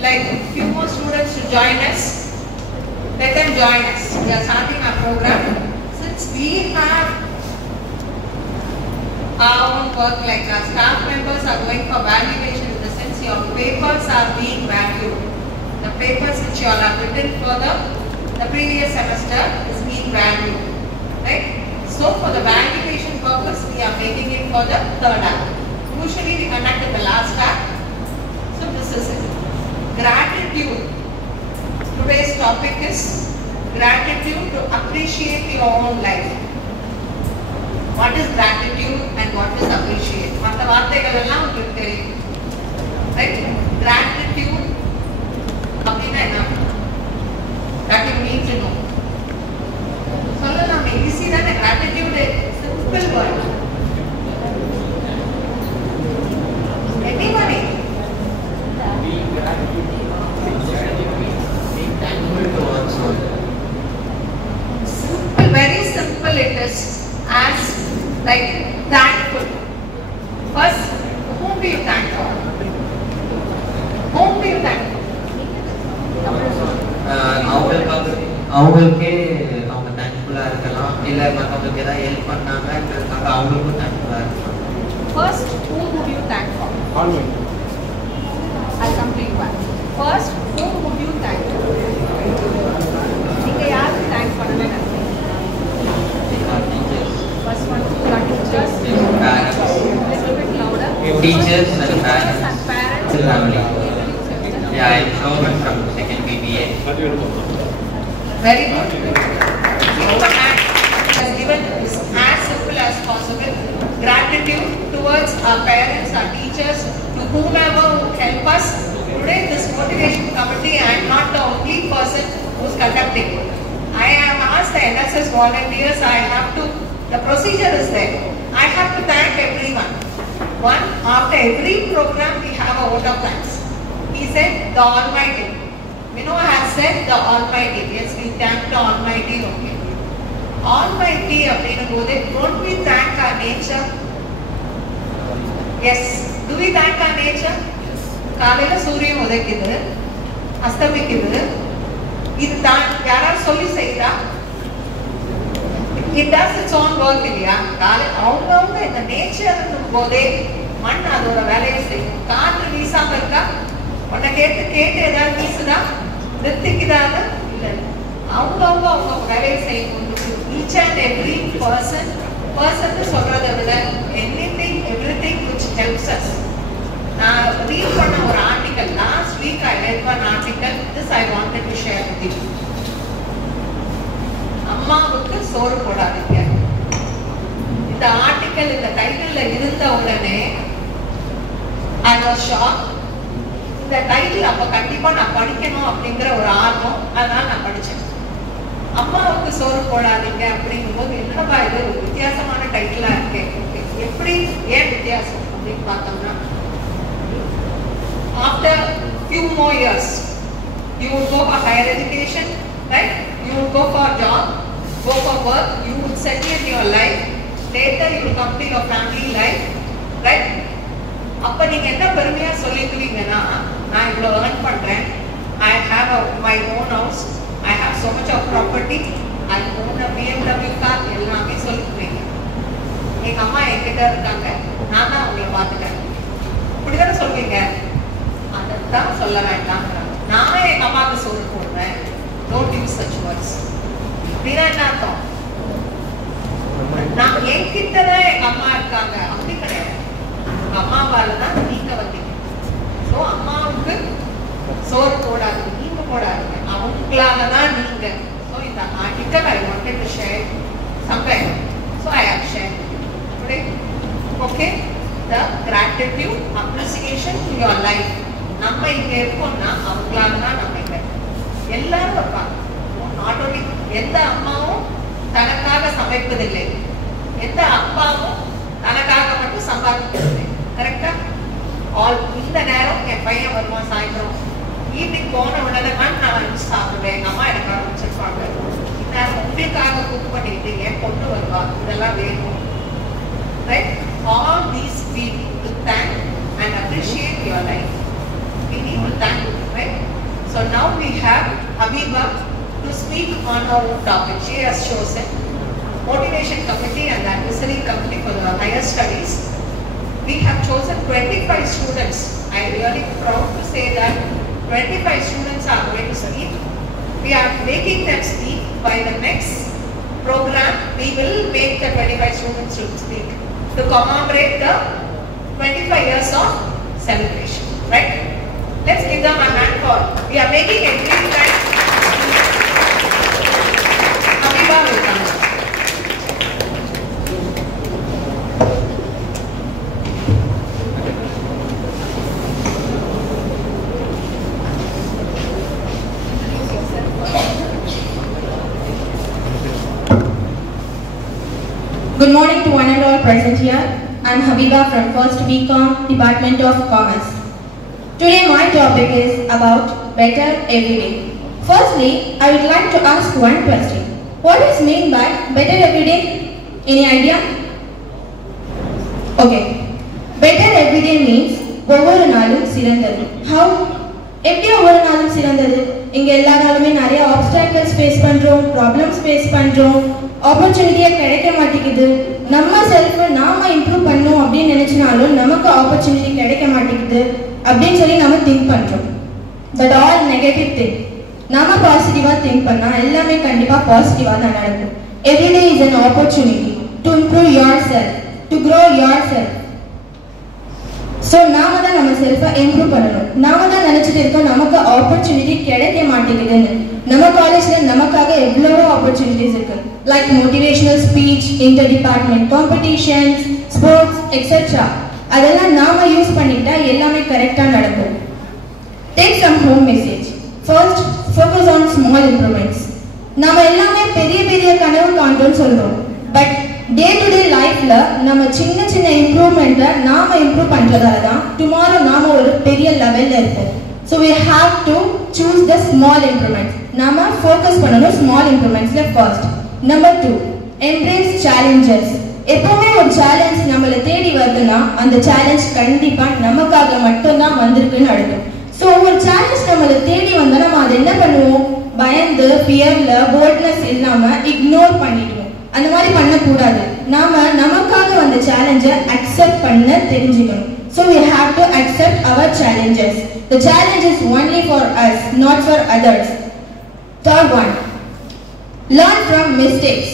like few more students to join us. Let them join us. We are starting our program. Since we have our own work, like our staff members are going for valuation, in the sense your papers are being valued. The papers which you all have written for the previous semester is being valued. Right? So for the valuation purpose, we are making it for the third act. Usually we conduct in the last act. So this is it. Gratitude. Today's topic is gratitude to appreciate your own life. What is gratitude and what is appreciate? மற்ற வார்த்தைகள் எல்லாம் உங்களுக்கு தெரியும். Right? Gratitude அப்படின்னா என்ன? That you need to know. சொல்லலாம், easy தானே. Gratitude simple word. Anybody? Simple, very simple it is. As like thankful. First, whom do you thank for? Whom do you thank for? அவங்களுக்கே அவங்க தேங்க்ஃபுல்லா இருக்கலாம், இல்ல மற்றவங்களுக்கு ஏதாவது ஹெல்ப் பண்ணாங்கன்றதுக்காக அவங்களுக்கும் தேங்க்ஃபுல்லா இருக்கலாம். First, whom would you thank for? I'll complete one. First, whom would you thank for? நீங்க யாருக்கு thank பண்ணவே நினைக்கிறீங்க? First one, your teachers, parents, little bit louder. Teachers and parents, and parents, family. Yeah, I'm Shoman from second BBA. Very good. Has given is as simple as possible. Gratitude towards our parents, our teachers, to whomever who help us. Today, this motivation committee, I am not the only person who is conducting. I have asked the NSS volunteers. The procedure is there. I have to thank everyone. One, after every program, we have a vote of thanks. He said, the Almighty. Vinod has said, the Almighty. Yes, we thank the Almighty only. Almighty, don't we thank our nature? Yes. Do we thank our nature? காலையில சூரியன் உதைக்குது, அஸ்தமிக்குது. இது தான் யாராவது சொல்லி செய்தா? It does its own work இல்லையா? அவங்க இந்த நேச்சர் போதே மண் அதோட வேலையை செய்யும். காற்று வீசாம இருக்கா? உன்னை கேட்டு ஏதாவது வீசுதா? நிறுத்திக்குதாங்க? இல்லை. அவங்க வேலையை செய்யும். Each and every person சொல்றதை விட anything, everything which helps us. நான் ரீட் பண்ண ஒரு article, last week I read one article. This I wanted to share with you. அம்மாவுக்கு சோறு போடாதீங்க. இந்த ஆர்டிக்கல் இந்த டைட்டில்ல இருந்த உடனே I was shocked. இந்த டைட்டில் அப்ப கண்டிப்பா நான் படிக்கணும் அப்படிங்கிற ஒரு ஆர்வம், அதனால நான் படிச்சேன். அம்மாவுக்கு சோறு போடாதீங்க அப்படிங்கும்போது என்னப்பா இது ஒரு வித்தியாசமான டைட்டிலா இருக்கு. எப்படி ஏன் வித்தியாசம் அப்படின்னு பார்த்தோம்னா, after few more years you would go for higher education, right? You would go for a job, go for work, you would settle in your life, later you will come to your family life, right? அப்ப நீங்க என்ன பெருமையா சொல்லிக்குவீங்கன்னா, நான் இவ்வளவு earn பண்றேன், I have my own house, I have so much of property, I own a BMW car, எல்லாமே சொல்லிக்குவீங்க. எங்க அம்மா என்கிட்ட இருக்காங்க, நான் தான் உங்களை பார்த்துட்டேன், இப்படிதானே சொல்வீங்க. அதைத்தான் சொல்ல வேண்டாம். நான் எங்க அம்மாவுக்கு சோறு போடுறேன். Don't use such words. அப்படின்னா என்ன அர்த்தம்? நான் என்கிட்ட தான் எங்க அம்மா இருக்காங்க அப்படி கிடையாது. உங்க அம்மாவால தான் நீங்க வந்தீங்க. ஸோ அம்மாவுக்கு சோறு போடாது, நீங்க போடாதீங்க, அவங்களால தான் நீங்க. ஸோ இந்த article I wanted to share somewhere. So I have shared today. Okay? The gratitude, appreciation to your life. நம்ம இங்க இருக்கோம்னா அவங்களால தான் நம்ம இங்க. எல்லாரும் இருப்பாங்க. நாட் ஓன்லி எந்த அம்மாவும் தனக்காக சமைப்பதில்லை, எந்த அப்பாவும் தனக்காக மட்டும் சம்பாதிப்பதில்லை. கரெக்டா? இந்த நேரம் என் பையன் வருவான், சாயந்தரம் வீட்டுக்கு போன உடனே நான் வந்து சாப்பிடுவேன், எங்க அம்மா எனக்கு ஆரம்பிச்சிருப்பாங்க. இந்நேரம் உங்களுக்காக குக் பண்ணிட்டு என் பொண்ணு வருவா, இதெல்லாம் வேணும். Right? All these we need to thank and appreciate your life. We need to thank, right? So now we have Habiba to speak on our topic. She has chosen Motivation Committee and Advisory Committee for the Higher Studies. We have chosen 25 students. I am really proud to say that 25 students are going to speak. We are making them speak. By the next program, we will make the 25 students to speak to commemorate the 25 years of celebration. Right? Let's give them a hand for. We are making a great time. Habiba will come. Good morning to one and all present here. I am Habiba from 1st BCom, Department of Commerce. Today my topic is about better everyday. Firstly, I would like to ask one question. What is meant by better everyday? Any idea? Okay. Better everyday means ஒவ்வொரு நாளும் சிறந்தது. How? எப்படி ஒவ்வொரு நாளும் சிறந்தது? இங்க எல்லா நாளுமே நிறைய obstacles face பண்றோம், problems face பண்றோம், opportunity கிடைக்க மாட்டேங்குது. நம்ம செல்ஃப் நாம இம்ப்ரூவ் பண்ணனும் அப்படி நினைச்சனாலும் நமக்கு opportunity கிடைக்க மாட்டேங்குது அப்படினு சொல்லி நாம திங்க் பண்றோம். That all negative thing. நாம பாசிட்டிவா திங்க் பண்ணா எல்லாமே கண்டிப்பா பாசிட்டிவா தான் நடக்கும். Every day is an opportunity to improve yourself, to grow yourself. So நாம தான் நம்ம செல்ஃபை இம்ப்ரூவ் பண்ணணும். நாம தான் நினைச்சிட்டு இருக்கோம் நமக்கு ஆப்பர்ச்சுனிட்டி கிடைக்க மாட்டேங்குதுன்னு. நம்ம காலேஜ்ல நமக்காக எவ்வளவோ ஆப்பர்ச்சுனிட்டிஸ் இருக்கு. Like motivational speech, inter department competitions, sports etcetera. அதெல்லாம் நாம யூஸ் பண்ணிட்டா எல்லாமே கரெக்டா நடக்கும். Take some home message. First, focus on small improvements. நாம எல்லாமே பெரிய பெரிய கனவு காண்றோம்னு சொல்றோம். பட் டே டு டே லைஃப்ல நம்ம சின்ன சின்ன இம்ப்ரூவ்மெண்ட்டை நாம இம்ப்ரூவ் பண்றதால தான் டுமாரோ நாம ஒரு பெரிய லெவல்ல இருப்போம். So we have to choose the small improvements. நாம ஃபோக்கஸ் பண்ணணும் small implementsல first. Number 2, embrace challenges. எப்பவுமே ஒரு சேலஞ்ச் நம்மளை தேடி வருதுன்னா அந்த சேலஞ்ச் கண்டிப்பா நமக்காக மட்டும் தான் வந்திருக்குன்னு அர்த்தம். ஸோ ஒரு சேலஞ்ச் நம்மளை தேடி வந்தா நம்ம அதை என்ன பண்ணுவோம்? பயந்து ஃபியர்ல போல்ட்னஸ் இல்லாம இக்னோர் பண்ணிடுவோம். அந்த மாதிரி பண்ணக்கூடாது. நாம நமக்காக வந்த சேலஞ்சை அக்செப்ட் பண்ண தெரிஞ்சுக்கணும். So we have to accept our challenges. The challenge is only for us, not for others. Third one, learn from mistakes.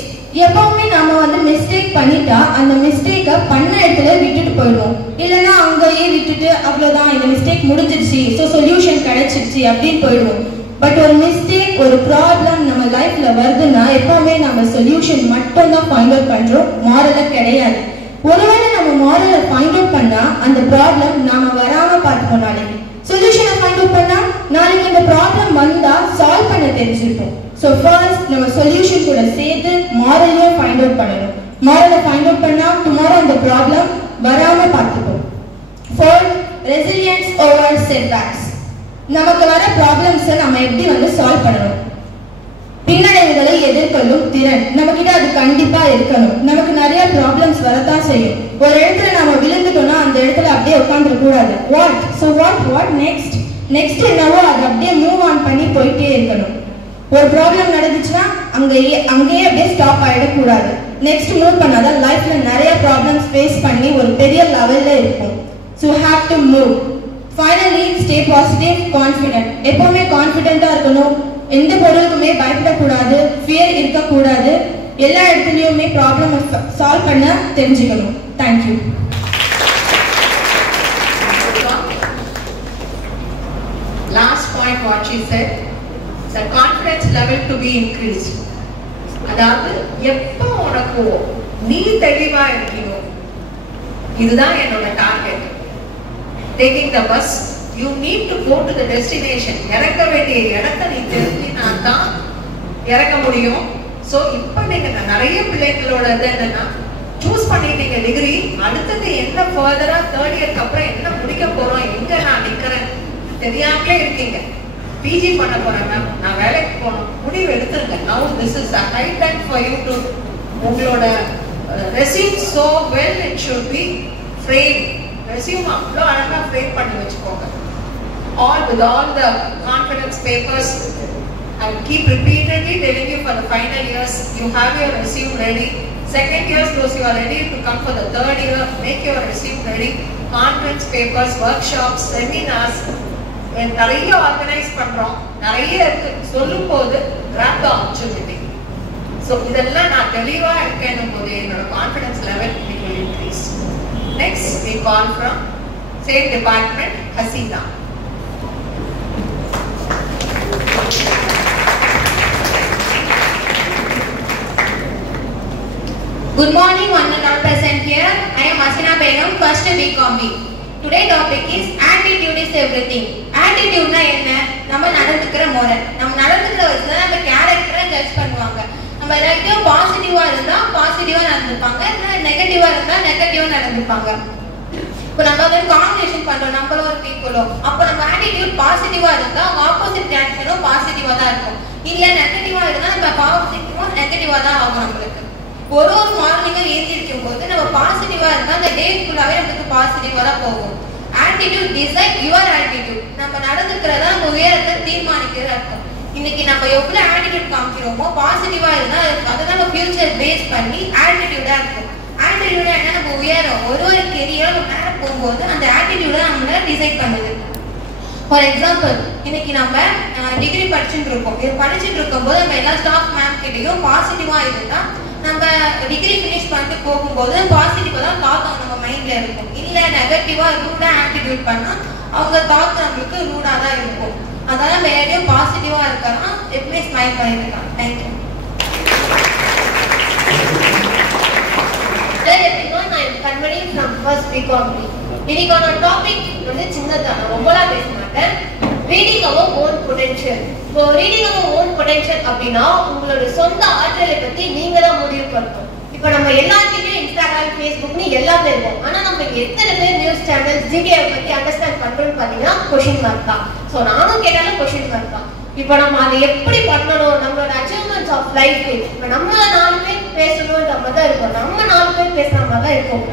எப்பவுமே நாம வந்து மிஸ்டேக் பண்ணிட்டா அந்த மிஸ்டேக்கை பண்ண இடத்துல விட்டுட்டு போயிடுவோம். இல்லைன்னா அங்கேயே விட்டுட்டு அவ்வளோதான் இந்த மிஸ்டேக் முடிஞ்சிருச்சு, ஸோ சொல்யூஷன் கிடைச்சிருச்சு அப்படின்னு போயிடுவோம். பட் ஒரு மிஸ்டேக், ஒரு ப்ராப்ளம் நம்ம லைஃப்ல வருதுன்னா எப்பவுமே நம்ம சொல்யூஷன் மட்டும் தான் ஃபைண்ட் அவுட் பண்றோம், மாரல கிடையாது. ஒருவேளை நம்ம மாரலை ஃபைண்ட் அவுட் பண்ணா அந்த ப்ராப்ளம் நாம வராம பார்த்துப்போம். நாளைக்கு சொல்யூஷனை ஃபைண்ட் அவுட் பண்ணா நாளைக்கு இந்த ப்ராப்ளம் வந்தா சால்வ் பண்ண தெரிஞ்சிருப்போம். ஸோ ஃபர்ஸ்ட் நம்ம சொல்யூஷன் கூட சேர்த்து மாரலையும் ஃபைண்ட் அவுட் பண்ணணும். மாரலை ஃபைண்ட் அவுட் பண்ணா டுமாரோ அந்த ப்ராப்ளம் வராம பார்த்துப்போம். Fourth, resilience over setbacks. நமக்கு வர ப்ராப்ளம்ஸை நம்ம எப்படி வந்து சால்வ் பண்ணணும்? பின்னடைவுகளை எதிர்கொள்ளும் திறன் நம்ம கிட்ட அது கண்டிப்பா இருக்கணும். நமக்கு நிறைய ப்ராப்ளம்ஸ் வரத்தான் செய்யும். ஒரு இடத்துல நாம விழுந்துட்டோம்னா அந்த இடத்துல அப்படியே உட்காந்துட கூடாது. வாட் நெக்ஸ்ட் என்னவோ அதை அப்படியே மூவ் ஆன் பண்ணி போயிட்டே இருக்கணும். ஒரு ப்ராப்ளம் நடந்துச்சுன்னா அங்கேயே அப்படியே ஸ்டாப் ஆயிடக்கூடாது. நெக்ஸ்ட் மூவ் பண்ணாதான் லைஃப்ல நிறைய ப்ராப்ளம்ஸ் ஃபேஸ் பண்ணி ஒரு பெரிய லெவல்ல இருக்கும். So have to move. Finally, stay positive, confident. எப்பவுமே கான்ஃபிடென்ட்டா இருக்கணும். எந்த பொருளுக்குமே பயப்படக்கூடாது, ஃபியர் இருக்கக்கூடாது. எல்லா இடத்துலயுமே ப்ராப்ளம் சால்வ் பண்ண தெரிஞ்சுக்கணும். Thank you. Last point what she said, the confidence level to be increased. அதாவது எப்போ உனக்கு நீ தெளிவா இருக்கீங்க, இதுதான் என்னோட target. Taking the bus, you need to go to the destination. இறங்க வேண்டிய இடத்தை நீ தெரிஞ்சினா தான் இறங்க முடியும். ஸோ இப்போ நீங்க நிறைய பிள்ளைங்களோட என்னன்னா சூஸ் பண்ணிட்டீங்க டிகிரி, அடுத்தது என்ன ஃபர்தரா தேர்ட் இயர்க்கு அப்புறம் என்ன முடிக்க போறோம், எங்க நான் நிக்கிறேன் தெரியாமலே இருக்கீங்க. பிஜி பண்ண போறேன் மேம், நான் வேலைக்கு போகணும், முடிவு எடுத்துருங்க. Now this is the high time for you to உங்களோட resume so well it should be framed. Resume அவ்வளோ அழகாக ஃப்ரேம் பண்ணி வச்சுக்கோங்க. with all the confidence papers. I will keep repeatedly telling you for the final years, you have your resume ready. Second years, those you are ready to come for the third year, make your resume ready. Conference papers, workshops, seminars, நிறைய organise பண்றோம், நிறைய இருக்கு. சொல்லும் போது grab the opportunity. So இதெல்லாம் நான் தெளிவா இருக்கேன்னும் போது என்னோட confidence level will increase. Next we call from same department, Hasina. Good morning, one and all present here. I am Hasina Begum, first BCom. Today topic is attitude is everything. Attitude na enna? நம்ம நடந்துக்கிற முறை. நம்ம நடந்துக்கிற வச்சு தான் நம்ம கேரக்டரை judge பண்ணுவாங்க. நம்ம எல்லாத்தையும் பாசிட்டிவா இருந்தா பாசிட்டிவா நடந்துப்பாங்க, நெகட்டிவா இருந்தா நெகட்டிவா நடந்துப்பாங்க. இப்போ நம்ம வந்து காம்பினேஷன் பண்றோம் நம்மளோ ஒரு பீப்புளோ, அப்போ நம்ம ஆட்டிடியூட் பாசிட்டிவா இருந்தா ஆப்போசிட் ரியாக்ஷனும் பாசிட்டிவா தான் இருக்கும். இல்ல நெகட்டிவா இருந்தா நம்ம பாசிட்டிவும் நெகட்டிவா தான் ஆகும். நம்மளுக்கு ஒரு மார்னிங்கும் எழுந்திருக்கும் போது நம்ம பாசிட்டிவா இருந்தா அந்த டே ஃபுல்லாவே நமக்கு பாசிட்டிவா தான் போகும். Attitude decide your attitude. நம்ம நடந்துக்கிறதா நம்ம உயரத்தை தீர்மானிக்கிறதா இருக்கும். இன்னைக்கு நம்ம எவ்வளவு ஆட்டிடியூட் காமிக்கிறோமோ பாசிட்டிவா இருந்தா அதுதான் நம்ம ஃபியூச்சர் பேஸ் பண்ணி ஆட்டிடியூடா இருக்கும். ஆட்டிடியூடா என்ன, நம்ம உயரம் ஒரு கெரியர் நம்ம மேல போகும்போது அந்த ஆட்டிடியூட நம்மள டிசைட் பண்ணுது. ஃபார் எக்ஸாம்பிள், இன்னைக்கு நம்ம டிகிரி படிச்சுட்டு இருக்கோம். இது படிச்சுட்டு இருக்கும்போது நம்ம எல்லா ஸ்டாஃப் மேம் கிட்டையும் பாசிட்டிவா இருந்தா நம்ம டிகிரி ஃபினிஷ் பண்ணிட்டு போகும்போது பாசிட்டிவா தான் தாட் நம்ம மைண்ட்ல இருக்கும். இல்ல நெகட்டிவா ரூடா ஆட்டிடியூட் பண்ணா அவங்க தாட் நம்மளுக்கு ரூடா தான் இருக்கும். அதனால நம்ம எல்லாரையும் பாசிட்டிவா இருக்கலாம், எப்பவுமே ஸ்மைல் பண்ணிருக்கலாம். Thank you. everyone, I am convening from first BCom. இன்னைக்கான டாபிக் வந்து சின்னதான, ரொம்பலாம் பேச மாட்டேன். Reading our own potential. இப்போ ரீடிங் அவர் ஓன் பொட்டன்ஷியல் அப்படின்னா உங்களோட சொந்த ஆற்றலை பத்தி நீங்க தான் முடிவு பண்ணணும். இப்போ நம்ம எல்லாத்துக்கும் இன்ஸ்டாகிராம், ஃபேஸ்புக்னு எல்லாமே இருக்கும். ஆனா நம்ம எத்தனை பேர் நியூஸ் சேனல் ஜிகே பத்தி அண்டர்ஸ்டாண்ட் பண்றோம்னு பாத்தீங்கன்னா கொஸ்டின் மார்க் தான். ஸோ நானும் கேட்டாலும் கொஸ்டின் மார்க் தான். இப்போ நம்ம அதை எப்படி பண்ணணும், நம்மளோட அச்சீவ்மெண்ட்ஸ் ஆஃப் லைஃப், இப்போ நம்ம 4 பேர் பேசணும்ன்ற மாதிரி தான் இருக்கும். நம்ம 4 பேர் பேசுற மாதிரி தான் இருக்கும்.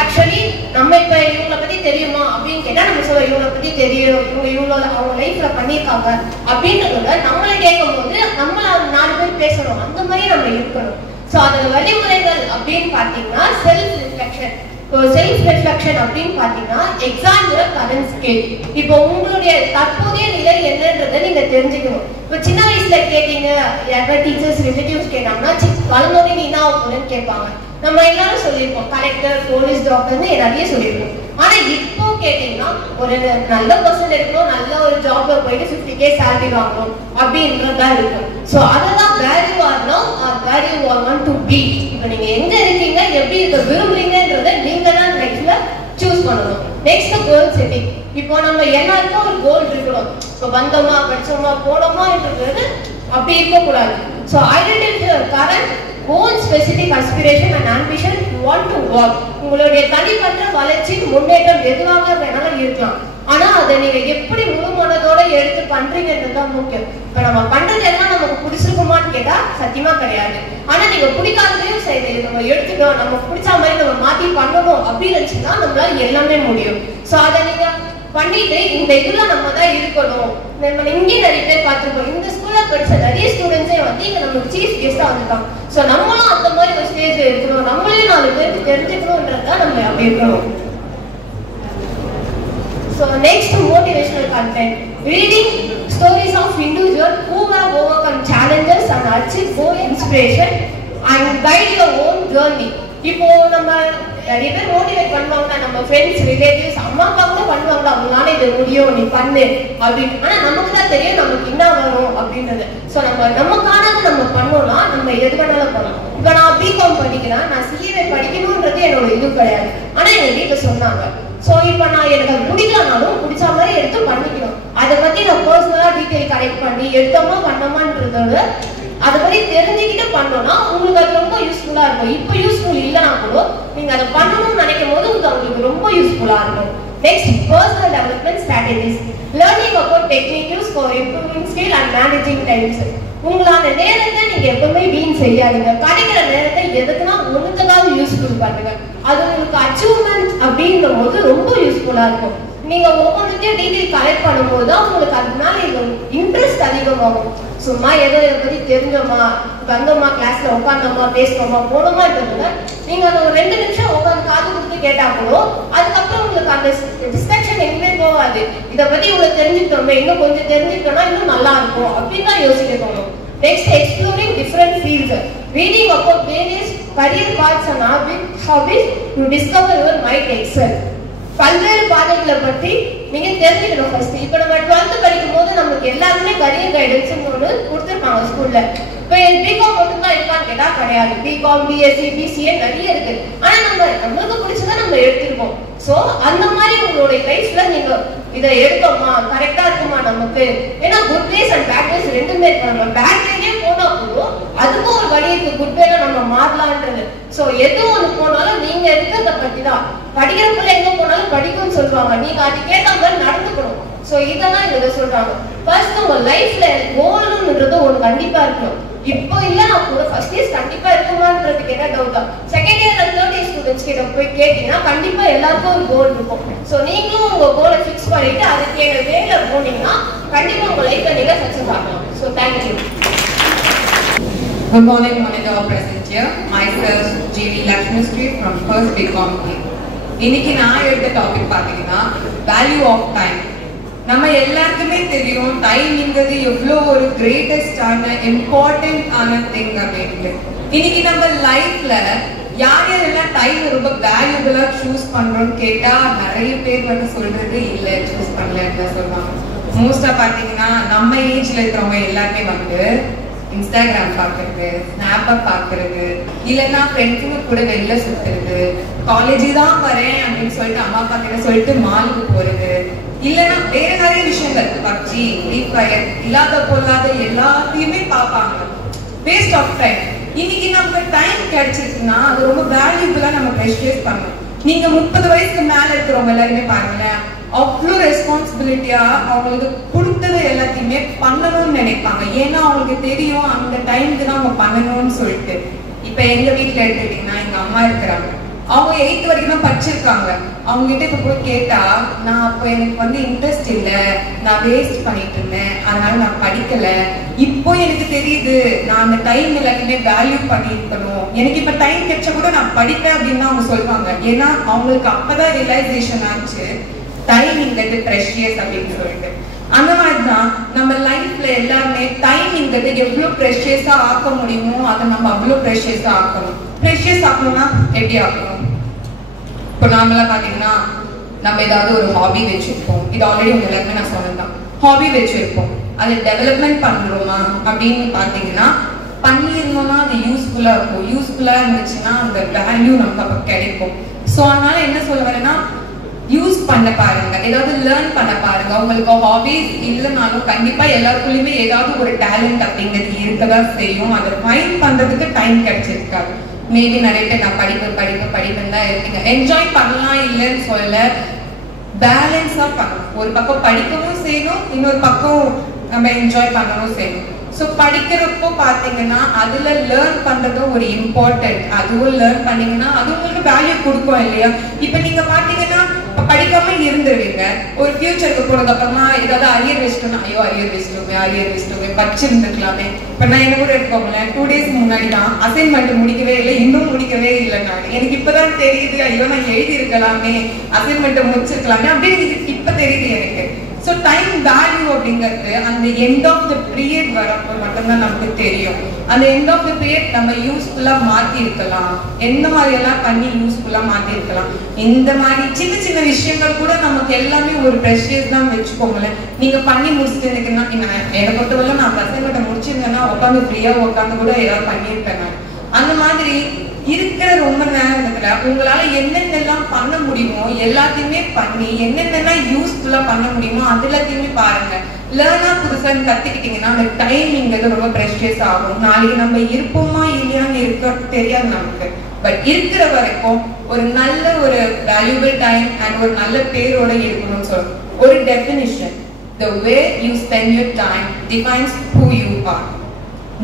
ஆக்சுவலி நம்ம இப்ப இவங்களை பத்தி தெரியுமா அப்படின்னு கேட்டா நம்ம சொல்ல இவங்களை பத்தி தெரியும், இவங்க இவ்வளவு அவங்க லைஃப்ல பண்ணிருக்காங்க அப்படின்றத நம்மளை கேட்கும் போது நம்மள 4 பேர் பேசணும், அந்த மாதிரி நம்ம இருக்கணும். சோ அதோட வழிமுறைகள் அப்படின்னு பாத்தீங்கன்னா செல்ஃப் ரிஃப்ளெக்ஷன். இப்போ செல்ஃப் ரிஃப்ளெக்ஷன் அப்படின்னு பாத்தீங்கன்னா எக்ஸாம் கரண்ட் ஸ்கேல். இப்போ உங்களுடைய தற்போதைய நிலை என்னன்றதை நீங்க தெரிஞ்சுக்கணும். இப்போ சின்ன வயசுல கேட்டீங்க, யாராவது டீச்சர்ஸ் ரிலேட்டிவ்ஸ் கேட்டாங்கன்னா வளர்ந்தோடனே நீ என்ன ஆகணும்னு கேட்பாங்க. நம்ம எல்லாரும் சொல்லியிருப்போம் கலெக்டர், போலீஸ், டாக்டர்னு நிறைய சொல்லியிருப்போம். ஆனா இப்போ கேட்டீங்கன்னா ஒரு நல்ல பர்சன் இருக்கணும், நல்ல ஒரு ஜாப்ல போயிட்டு 50K salary வாங்கணும் அப்படின்றதா இருக்கும். ஸோ அதெல்லாம் where you are now or where you are want to be. இப்போ நீங்க எங்க இருக்கீங்க, எப்படி இருக்க விரும்புறீங்கன்றத நீங்க தான் லைஃப்ல சூஸ் பண்ணணும். நெக்ஸ்ட் கோல் செட்டிங். இப்போ நம்ம எல்லாருக்கும் ஒரு கோல் இருக்கணும். இப்போ வந்தோமா படிச்சோமா போனோமான்றது அப்படி இருக்கக்கூடாது. So identify your current own specific aspiration and ambition you want to work. உங்களுடைய தனிப்பட்ட வளர்ச்சி முன்னேற்றம் எதுவாக வேணாலும் இருக்கலாம். ஆனா அதை நீங்க எப்படி முழு மனதோட எடுத்து பண்றீங்கன்றது தான் முக்கியம். இப்ப நம்ம பண்றது எல்லாம் நமக்கு பிடிச்சிருக்குமான்னு கேட்டா சத்தியமா கிடையாது. ஆனா நீங்க பிடிக்காததையும் சரி நம்ம எடுத்துக்கணும், நம்ம பிடிச்ச மாதிரி நம்ம மாத்தி பண்ணணும் அப்படின்னு நினைச்சுன்னா நம்மளால எல்லாமே முடியும். சோ அதை நீங்க பண்ணிட்டு இந்த இதுல நம்ம தான் இருக்கணும். நம்ம இங்கே நிறைய பேர் பார்த்துருக்கோம், இந்த ஸ்கூல்ல படிச்ச நிறைய ஸ்டூடெண்ட்ஸே வந்து இங்க நமக்கு சீஃப் கெஸ்டா வந்துட்டாங்க. ஸோ நம்மளும் அந்த மாதிரி ஒரு ஸ்டேஜ் இருக்கணும், நம்மளே 4 பேருக்கு தெரிஞ்சுக்கணும்ன்றதுதான் நம்ம அப்படி இருக்கணும். So next motivational content. Reading stories of individual who have overcome challenges and achieved more inspiration and guide your own journey. இப்போ நம்ம நிறைய பேர் மோட்டிவேட் பண்ணுவாங்க, நம்ம ஃப்ரெண்ட்ஸ், ரிலேட்டிவ்ஸ், அம்மா அப்பா கூட பண்ணுவாங்க, அவங்களால இது முடியும் நீ பண்ணு அப்படின்னு. ஆனா நமக்கு தான் தெரியும் நமக்கு என்ன வரும் அப்படின்றது. ஸோ நமக்கானது நம்ம பண்ணோம்னா நம்ம எது வேணாலும் பண்ணலாம். இப்போ நான் பிகாம் படிக்கிறேன், நான் சிஏ படிக்கணும்ன்றது என்னோட இது கிடையாது. ஆனா எங்க வீட்டுல சொன்னாங்க. ஸோ இப்போ நான் எனக்கு அது பிடிக்கலனாலும் பிடிச்ச மாதிரி எடுத்து பண்ணிக்கணும். அதை பத்தி நான் பர்சனலா டீட்டெயில் கலெக்ட் பண்ணி எடுத்தோமா பண்ணோமான்றதோட அதை பத்தி தெரிஞ்சுக்கிட்டு பண்ணோம்னா உங்களுக்கு அது ரொம்ப யூஸ்ஃபுல்லா இருக்கும். இப்போ யூஸ்ஃபுல் இல்லைனா கூட நீங்க அதை பண்ணணும்னு நினைக்கும் போது உங்களுக்கு ரொம்ப யூஸ்ஃபுல்லா இருக்கும். Next personal development strategies. Learning about techniques for improving skill and managing times. உங்களான நேரத்தை நீங்க எப்பவுமே வீண் செய்யாதீங்க. கிடைக்கிற நேரத்தை எதுக்குன்னா ஒன்றுக்காவது யூஸ்ஃபுல் பண்ணுங்க. அது உங்களுக்கு அச்சீவ்மெண்ட் அப்படின்ற போது ரொம்ப யூஸ்ஃபுல்லா இருக்கும். நீங்க ஒவ்வொன்றுத்தையும் டீட்டெயில் கலெக்ட் பண்ணும்போது தான் உங்களுக்கு அது மேல இன்ட்ரெஸ்ட் அதிகமாகும். சும்மா ஏதோ இதை பத்தி தெரிஞ்சோமா, வந்தோமா, கிளாஸ்ல உட்காந்தோமா, பேசணுமா, போனோமான்றதுல நீங்க அந்த ஒரு 2 நிமிஷம் உட்காந்து காது கொடுத்து கேட்டா கூட அதுக்கப்புறம் உங்களுக்கு அந்த டிஸ்கஷன் எங்கேயுமே போகாது. இதை பத்தி இவ்வளவு தெரிஞ்சுக்கிட்டோமே, இன்னும் கொஞ்சம் தெரிஞ்சுக்கிட்டோம்னா இன்னும் நல்லா இருக்கும் அப்படின்னு தான் யோசிக்க தோணும். Next, exploring different fields. Reading about various career paths and hobbies to discover your might excel. பல்வேறு பாதைகளை பற்றி நீங்க தெரிஞ்சுக்கணும். ஃபர்ஸ்ட் இப்போ நம்ம 12th படிக்கும் போது நமக்கு எல்லாருமே கரியர் கைடன்ஸ் ஒன்று கொடுத்துருப்பாங்க ஸ்கூல்ல. இப்போ பிகாம் மட்டும் தான் இருக்கான்னு கேட்டா கிடையாது. பிகாம், பிஎஸ்சி, பிசிஏ நிறைய இருக்கு. ஆனா நம்மளுக்கு பிடிச்சதை நம்ம எடுத்துருக்கோம். ஸோ அந்த மாதிரி உங்களுடைய லைஃப்ல நீங்க இதை எடுத்தோமா, கரெக்டா இருக்குமா நமக்கு, ஏன்னா good ways and bad ways ரெண்டுமே இருக்கு. நம்ம பேட் வேலயே போனா போதும், அதுக்கும் ஒரு வழி இருக்கு குட் வேல நம்ம மாறலான்றது. ஸோ எது ஒன்று போனாலும் நீங்க எடுக்கிறத பத்தி தான். படிக்கிற பிள்ளை எங்க போனாலும் படிக்கும்னு சொல்லுவாங்க, நீங்க அதுக்கேற்ற மாதிரி நடந்துக்கணும். ஸோ இதெல்லாம் இதை சொல்றாங்க. ஃபர்ஸ்ட் உங்க லைஃப்ல கோல்ன்றது ஒன்று கண்டிப்பா இருக்கணும். இப்போ இல்ல நான் கூட ஃபர்ஸ்ட் இயர்ஸ் கண்டிப்பா இருக்குமான்றது கேட்டா டவுட் தான். Second year and third year students கிட்ட போய் கேட்டீங்கன்னா கண்டிப்பா எல்லாருக்கும் ஒரு கோல் இருக்கும். ஸோ நீங்களும் உங்க கோலை ஃபிக்ஸ் பண்ணிட்டு அதுக்கு எங்க வேலை போனீங்கன்னா கண்டிப்பா உங்க லைஃப்ல நீங்க சக்சஸ் ஆகலாம். So thank you. Good morning, monitor present here. Myself, J.V. Lakshmi Street from First BCom. இன்னைக்கு நான் எடுத்த டாபிக் பார்த்தீங்கன்னா வேல்யூ ஆஃப் டைம். நம்ம எல்லாருக்குமே தெரியும் டைம்ங்கிறது எவ்வளோ ஒரு கிரேட்டஸ்டான இம்பார்ட்டன்டான திங் அப்படின்ட்டு. இன்னைக்கு நம்ம லைஃப்ல யார் யாரெல்லாம் டைம் ரொம்ப வேல்யூபிளா சூஸ் பண்றோம்னு கேட்டா நிறைய பேர் வந்து சொல்றது இல்லை, சூஸ் பண்ணலன்னு சொல்லுவாங்க. மோஸ்டா பாத்தீங்கன்னா நம்ம ஏஜ்ல இருக்கிறவங்க எல்லாருமே வந்து இன்ஸ்டாகிராம் பாக்குறது, ஸ்னாப்பை பாக்குறது, இல்லைன்னா ஃப்ரெண்ட்ஸுங்க கூட வெளில சுத்துறது, காலேஜ் தான் வரேன் அப்படின்னு சொல்லிட்டு அம்மா அப்பா கிட்ட சொல்லிட்டு மாலுக்கு போறது, இல்லைன்னா வேற நிறைய விஷயங்கள் பப்ஜி, ஃப்ரீ ஃபயர், இல்லாத பொல்லாத எல்லாத்தையுமே பார்ப்பாங்க. Waste of time. இன்னைக்கு நமக்கு டைம் கிடைச்சிருக்குன்னா அது ரொம்ப வேல்யூபிளா நம்ம ப்ரெஷியஸ் பண்ணணும். நீங்க 30 வயசுக்கு மேல இருக்கிறவங்க எல்லாருமே பாருங்களேன், அவ்வளோ ரெஸ்பான்சிபிலிட்டியா அவங்களுக்கு கொடுத்தது எல்லாத்தையுமே பண்ணணும்னு நினைப்பாங்க. ஏன்னா அவங்களுக்கு தெரியும் அந்த டைமுக்கு தான் அவங்க பண்ணணும்னு சொல்லிட்டு. இப்ப எங்க வீட்டுல எடுத்துக்கிட்டீங்கன்னா எங்க அம்மா இருக்கிறாங்க, அவங்க 8th வரைக்கும் தான் படிச்சிருக்காங்க. அவங்க கிட்ட இப்ப போய் கேட்டா நான் அப்ப எனக்கு வந்து இன்ட்ரெஸ்ட் இல்லை, நான் வேஸ்ட் பண்ணிட்டு இருந்தேன், அதனால நான் படிக்கல, இப்போ எனக்கு தெரியுது நான் அந்த டைம் எல்லாத்தையுமே வேல்யூ பண்ணிருக்கணும், எனக்கு இப்ப டைம் கிடைச்சா கூட நான் படிப்பேன் அப்படின்னு தான் அவங்க சொல்லுவாங்க. ஏன்னா அவங்களுக்கு அப்பதான் ரியலைசேஷன் ஆச்சு டைம்ங்கிறது ப்ரெஷியஸ் அப்படின்னு சொல்லிட்டு. அந்த மாதிரிதான் நம்ம லைஃப்ல எல்லாமே டைம்ங்கிறது எவ்வளவு ப்ரெஷியஸா ஆக்க முடியுமோ அதை நம்ம அவ்வளவு ப்ரெஷியஸா ஆக்கணும். ப்ரெஷியஸ் ஆக்கணும்னா எப்படி ஆக்கணும்? இப்போ நார்மலா பாத்தீங்கன்னா நம்ம ஏதாவது ஒரு ஹாபி வச்சிருப்போம். இது ஆல்ரெடி உங்க எல்லாருமே நான் சொன்னதுதான். ஹாபி வச்சிருப்போம், அதை டெவலப்மெண்ட் பண்றோமா அப்படின்னு பாத்தீங்கன்னா பண்ணிருந்தோம்னா அது யூஸ்ஃபுல்லா இருக்கும். யூஸ்ஃபுல்லா இருந்துச்சுன்னா அந்த வேல்யூ நமக்கு அப்ப கிடைக்கும். ஸோ அதனால என்ன சொல்ல வரேன்னா யூஸ் பண்ண பாருங்க, ஏதாவது லேர்ன் பண்ண பாருங்க. உங்களுக்கு ஹாபிஸ் இல்லைனாலும் கண்டிப்பா எல்லாருக்குள்ளயுமே ஏதாவது ஒரு டேலண்ட் அப்படிங்கிறது இருக்கதான் செய்யும். அதை ஃபைண்ட் பண்றதுக்கு டைம் கிடைச்சிருக்காது. மேபி நிறைய பேர் நான் படிப்பேன் தான் இருக்கீங்க. என்ஜாய் பண்ணலாம் இல்லைன்னு சொல்ல, பேலன்ஸா பண்ணணும். ஒரு பக்கம் படிக்கவும் செய்யணும், இன்னொரு பக்கம் நம்ம என்ஜாய் பண்ணவும் செய்யணும். ஸோ படிக்கிறப்போ பார்த்தீங்கன்னா அதுல லேர்ன் பண்றதும் ஒரு இம்பார்ட்டன்ட். அதுவும் லேர்ன் பண்ணீங்கன்னா அது உங்களுக்கு வேல்யூ கொடுக்கும் இல்லையா? இப்போ நீங்க பார்த்தீங்கன்னா படிக்காம இருந்துருவீங்க, ஒரு ஃபியூச்சருக்கு போனது அப்புறமா ஏதாவது அரியர் வச்சிட்டோம்னா ஐயோ அரியர் வச்சிட்டோமே படிச்சிருந்துக்கலாமே. இப்போ நான் என்ன கூட எடுத்துக்கோங்களேன், 2 days முன்னாடி தான் அசைன்மெண்ட் முடிக்கவே இல்லை, இன்னும் முடிக்கவே இல்லை. நான் எனக்கு இப்பதான் தெரியுது ஐயோ நான் எழுதி இருக்கலாமே, அசைன்மெண்ட் முடிச்சிருக்கலாமே அப்படின்னு இப்ப தெரியுது எனக்கு. ஸோ டைம் வேல்யூ அப்படிங்கிறது அந்த எண்ட் ஆஃப் த பீரியட் வரப்போ மட்டும்தான் நமக்கு தெரியும். அந்த எண்ட் ஆஃப் த பீரியட் நம்ம யூஸ்ஃபுல்லா மாத்தி இருக்கலாம், எந்த மாதிரி எல்லாம் பண்ணி யூஸ்ஃபுல்லா மாத்தி இருக்கலாம். இந்த மாதிரி சின்ன சின்ன விஷயங்கள் கூட நமக்கு எல்லாமே ஒரு ப்ரெஷியஸ் தான் வச்சுக்கோங்களேன். நீங்க பண்ணி முடிச்சுட்டு இருந்தீங்கன்னா, என்னை பொறுத்தவரை நான் அசைன்மெண்ட் முடிச்சிருந்தேன்னா உட்காந்து ஃப்ரீயா உட்காந்து கூட ஏதாவது பண்ணியிருப்பேன் நான். அந்த மாதிரி இருக்கிற ரொம்ப நேரத்துல உங்களால என்னென்னலாம் பண்ண முடியுமோ எல்லாத்தையுமே பண்ணி என்னென்னலாம் யூஸ்ஃபுல்லா பண்ண முடியுமோ அது எல்லாத்தையுமே பாருங்க. லேர்னா புதுசா கத்துக்கிட்டீங்கன்னா அந்த டைம்ங்கிறது ரொம்ப ப்ரெஷியஸ் ஆகும். நாளைக்கு நம்ம இருப்போமா இல்லையான்னு இருக்க தெரியாது நமக்கு. பட் இருக்கிற வரைக்கும் ஒரு நல்ல ஒரு வேல்யூபிள் டைம் அண்ட் ஒரு நல்ல பேரோட இருக்கணும்னு சொல்லணும். ஒரு definition, the way you spend your time defines who you are.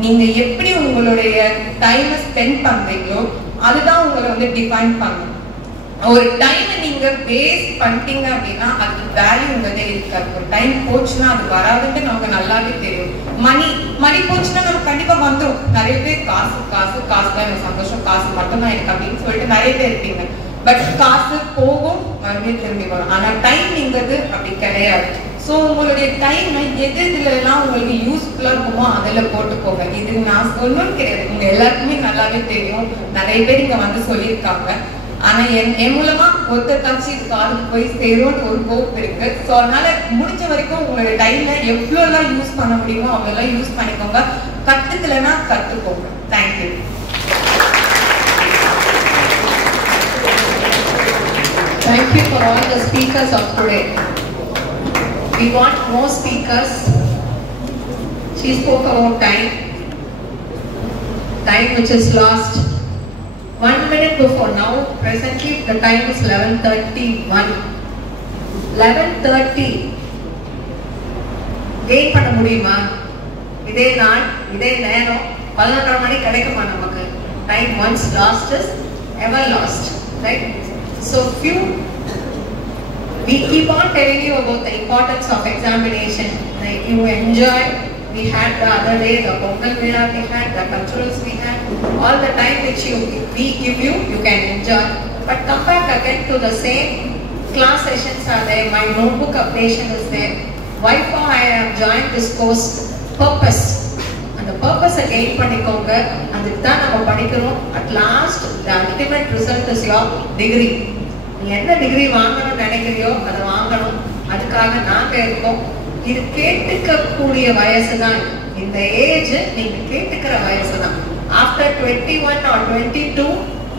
நீங்க எப்படி உங்களுடைய டைமை ஸ்பெண்ட் பண்றீங்களோ அதுதான் உங்களை வந்து டிஃபைன் பண்ணும். ஒரு டைம் நீங்க வேஸ்ட் பண்ணிட்டீங்க அப்படின்னா அதுக்கு வேல்யூங்கிறதே இருக்காது. ஒரு டைம் போச்சுன்னா அது வராதுன்னு நமக்கு நல்லாவே தெரியும். மணி போச்சுன்னா நமக்கு கண்டிப்பா வந்துடும். நிறைய பேர் காசு தான் எனக்கு சந்தோஷம், காசு மட்டும்தான் எனக்கு அப்படின்னு சொல்லிட்டு நிறைய பேர் இருப்பீங்க. பட் காசு போகும், மறுபடியும் திரும்பி வரும். ஆனா டைம்ங்கிறது அப்படி கிடையாது. ஸோ உங்களுடைய டைம் எதுலாம் உங்களுக்கு யூஸ்ஃபுல்லா இருக்குமோ அதில் போட்டுக்கோங்க. இது நான் சொல்லணும்னு கிடையாது, உங்க எல்லாருக்குமே நல்லாவே தெரியும். நிறைய பேர் இங்க வந்து சொல்லியிருக்காங்க. ஆனா என் மூலமா ஒருத்தர் தச்சு இதுக்கு ஆளுக்கு போய் சேரும்னு ஒரு ஹோப் இருக்கு. ஸோ அதனால முடிஞ்ச வரைக்கும் உங்களுடைய டைம்ல எவ்வளோலாம் யூஸ் பண்ண முடியுமோ அவ்வளோலாம் யூஸ் பண்ணிக்கோங்க. கத்துக்கலன்னா கத்துக்கோங்க. Thank you. Thank you for all the speakers of today. We want more speakers. She spoke about time which is lost. 1 minute before now, presently the time is 11:31. 11:30. Gain பண்ண முடியுமா? இதே நாள் இதே நேரம் 11:30 மணி கிடைக்குமா நமக்கு? Time once lost is ever lost, right? So we keep on telling you about the importance of examination. Like you enjoy. We had the other day the Pongal Mela, we had the culturals, we had all the time which we give you, you can enjoy. But come back again to the same class sessions are there. My notebook updation is there. Why for I have joined this course? Purpose. And the purpose again பண்ணிக்கோங்க. அதுக்கு தான் நம்ம படிக்கிறோம். At last the ultimate result is your degree. நீ என்ன degree வாங்கணும்னு நினைக்கிறியோ அதை வாங்கணும். அதுக்காக நாங்க இருக்கோம். இது கேட்டுக்கக்கூடிய வயசு தான். இந்த ஏஜ் நீங்க கேட்டுக்கிற வயசு தான். After 21 or 22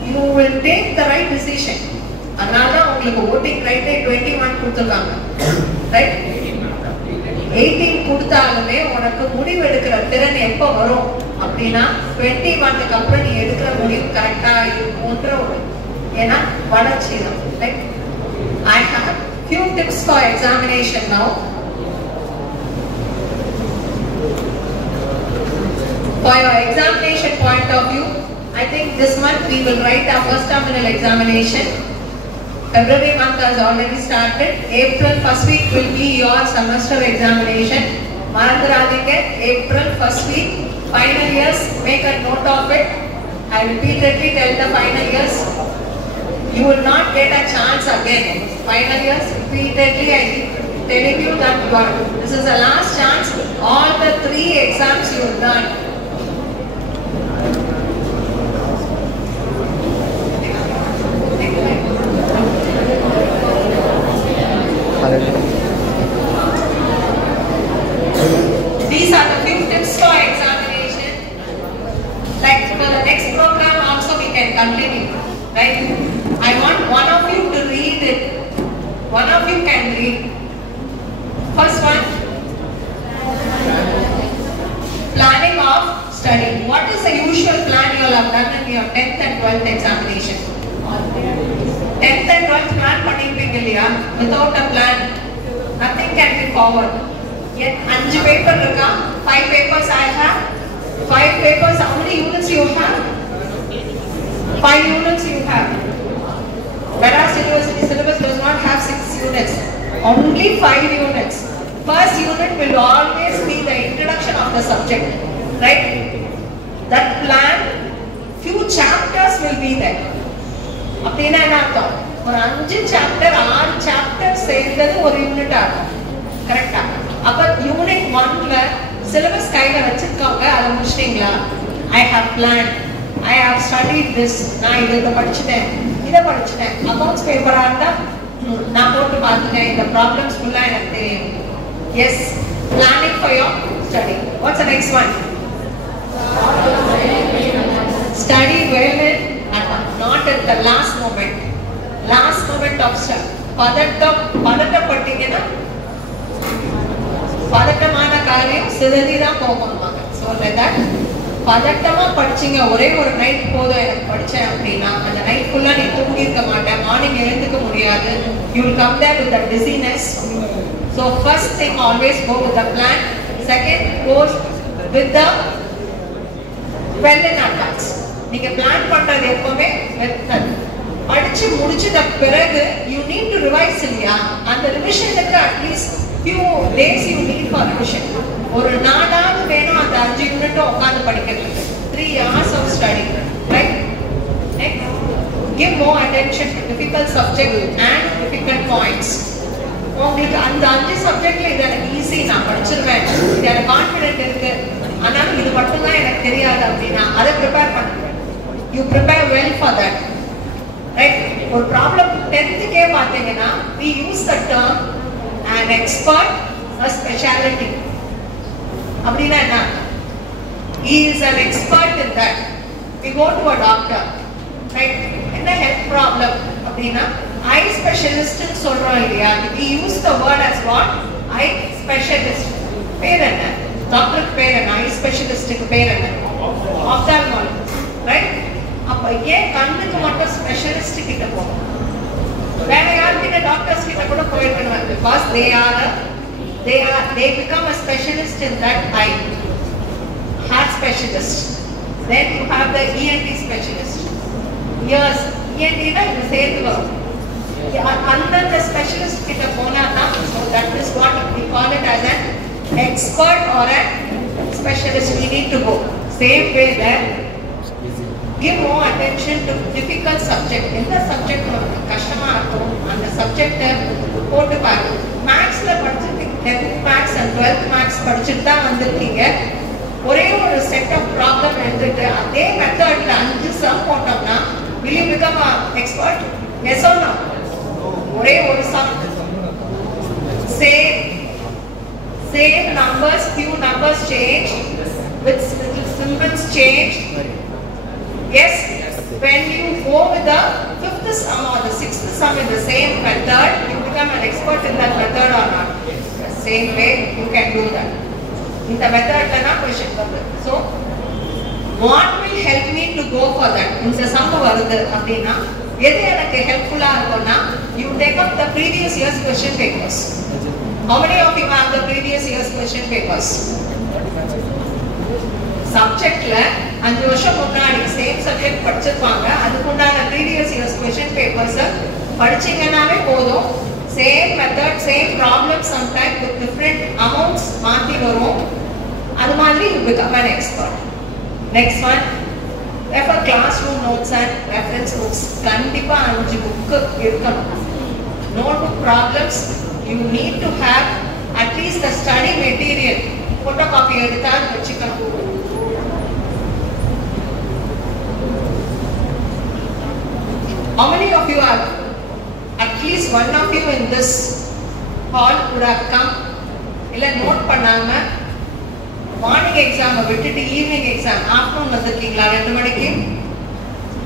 you will take the right decision. அதனால தான் உங்களுக்கு voting right 21 கொடுத்துருக்காங்க, ரைட்? 18 கொடுத்தாலுமே உனக்கு முடிவு எடுக்கிற திறன் எப்போ வரும் அப்படின்னா 21க்கு அப்புறம் நீ எடுக்கிற முடிவு கரெக்டா இருக்கும்ன்ற ஒரு ஏன்னா வளர்ச்சி தான், right? I have few tips for examination now. For your examination point of view, I think this month we will write our first terminal examination. February month has already started. April first week will be your semester examination. Marandaradike, April first week. Final years, make a note of it. I repeatedly tell the final years, you will not get a chance again. Final years, repeatedly I keep telling you that this is the last chance. All the 3 exams you have done. These are the 5 tips for examination. Like for the next program also we can continue, right? I want one of you to read it. One of you can read. First one, planning of study. What is the usual plan you all have done in your 10th and 12th examination? 10th and 12th plan பண்ணிருப்பீங்க இல்லையா? Without a plan, nothing can be forward. Yet 5 papers இருக்கா? 5 papers I have. 5 papers, how many units you have? 5 units you have. Madras University syllabus does not have 6 units. Only 5 units. First unit will always be the introduction of the subject, right? That plan, few chapters will be there. அப்படின்னா என்ன அர்த்தம்? ஒரு 5 chapter 6 chapter சேர்ந்தது ஒரு unit ஆகும், கரெக்டா? அப்ப unit 1ல syllabus கையில வச்சிருக்கவங்க அதை முடிச்சிட்டீங்களா? I have planned, I have studied this. நான் இதை படிச்சுட்டேன், இதை படிச்சுட்டேன். அக்கௌண்ட்ஸ் பேப்பரா இருந்தா நான் போட்டு பார்த்துட்டேன், இந்த ப்ராப்ளம்ஸ் ஃபுல்லா எனக்கு தெரியும். Yes, planning for your study. What's the next one? Study well and not at the last moment. Last moment of study. பதட்டப்பட்டீங்கன்னா பதட்டமான காரியம் சிதறி தான் போகணுமாங்க. ஸோ தட் பதட்டமா படிச்சீங்க, ஒரே ஒரு நைட் போதும் எனக்கு படிச்சேன் அப்படின்னா அந்த நைட் ஃபுல்லா நீ தூங்கியிருக்க மாட்டேன், மார்னிங் எழுந்துக்க முடியாது. You will come there with the decisions. So first thing always go with the plan. Second goes with the well in advance. நீங்க பிளான் பண்றது எப்பவுமே படிச்சு முடிச்சத பிறகு you need to revise இல்லையா? அந்த ரிவிஷனுக்கு at least few days you need for revision. ஒரு நாளாவது வேணும் அந்த 5 யூனிட் உட்கார்ந்து படிக்கிறதுக்கு. 3 hours of study, right? Next, give more attention to difficult subject and difficult points. உங்களுக்கு அந்த 5 சப்ஜெக்ட்ல இது எனக்கு ஈஸி, நான் படிச்சிருவேன், இது எனக்கு கான்ஃபிடென்ட் இருக்கு, ஆனாலும் இது மட்டும் தான் எனக்கு தெரியாது அப்படின்னா அதை ப்ரிப்பேர் பண்ணுங்க. You prepare well for that, right? ஒரு ப்ராப்ளம் 10th பார்த்தீங்கன்னா we use the term an expert, a specialty. அப்படின்னா என்ன? He is an expert in that. We go to a doctor, right? என்ன ஹெல்த் ப்ராப்ளம் அப்படின்னா ஐ specialist சொல்றோம் இல்லையா? we use the word as what? I specialist. பேர் என்ன? டாக்டருக்கு பேர் என்ன? ஐ ஸ்பெஷலிஸ்டுக்கு பேர் என்ன? ஆப்தால்மாலஜிஸ்ட், ரைட்? அப்ப ஏன் கண்ணுக்கு மட்டும் ஸ்பெஷலிஸ்ட் கிட்ட போகணும்? வேற யார்கிட்ட டாக்டர்ஸ் கிட்ட கூட போயிருக்கணும். because they become a specialist in that eye. Heart specialist. Then you have the ENT specialist. Yes, ENT na இது சேர்த்து வரும். அந்த ஸ்பெஷலிஸ்ட் கிட்ட போனா தான், so that is what we call it as an expert or a specialist. We need to go same way that give more attention to difficult subject. எந்த subject உங்களுக்கு கஷ்டமா இருக்கும் அந்த சப்ஜெக்ட்டை போட்டு பாருங்க. மேத்ஸ்ல படிச்சிருக்கீங்க, 10th maths and 12th maths படிச்சுட்டு தான் வந்திருக்கீங்க. ஒரே ஒரு செட் ஆஃப் ப்ராப்ளம் எடுத்துட்டு அதே மெத்தட்ல 5 சம் போட்டோம்னா will you become an expert? Yes or no? ஒரே ஒரு some, same numbers, few numbers change with little symbols change. Yes, when you go with the 5th sum or the 6th sum in the same method, you become an expert in that method or not? The same way you can do that. In the method la na question varudhu. So what will help me to go for that? இந்த sum வருது அப்படினா எது எனக்கு ஹெல்ப்ஃபுல்லா இருக்கும்னா you take up the previous year's question papers. How many of you have the previous year's question papers? சப்ஜெக்ட்ல 5 வருஷம் முன்னாடி சேம் சப்ஜெக்ட் படிச்சிருப்பாங்க, அதுக்குண்டான previous year's question papers படிச்சீங்கன்னாவே போதும். Same method, same problem, sometimes with different amounts மாத்தி வரும். அது மாதிரி you become an expert. Next one, refer classroom notes and reference books. கண்டிப்பா 5 புக் இருக்கணும். Notebook problems, you need to have at least the study material. photocopy எடுத்தா வச்சுக்கணும். How many of you are, at least one of you in this hall would have come illa note பண்ணாம morning exam விட்டுட்டு evening exam afternoon வந்திருக்கீங்களா 2 மணிக்கு?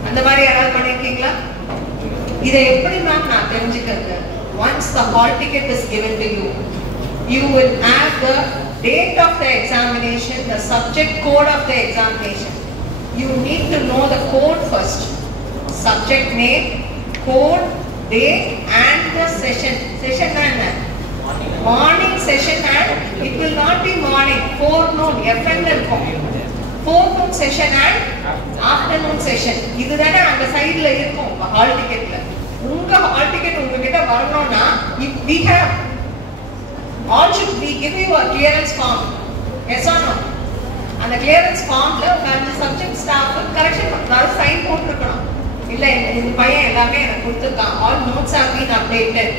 அந்த மாதிரி யாராவது பண்ணிருக்கீங்களா? இதை எப்படி நான் தெரிஞ்சுக்கிறது? once the hall ticket is given to you, you will have the date of the examination, the subject code of the examination. You need to know the code first. Subject name, code, date and the session. Session na enna? Morning session and it will not be morning, forenoon, FM இருக்கும். Forenoon session and afternoon session. இதுதானே அந்த சைடுல இருக்கும் hall டிக்கெட்ல. உங்க hall ticket உங்ககிட்ட வரணும்னா we have all should be give you a clearance form. Yes or no? அந்த clearance formல உங்க சப்ஜெக்ட் ஸ்டாஃப் கரெக்ஷன் பண்றாரு, சைன் போட்டுருக்கணும். இல்ல இந்த பையன் எல்லாமே எனக்கு கொடுத்துருக்கான், all notes have been updated,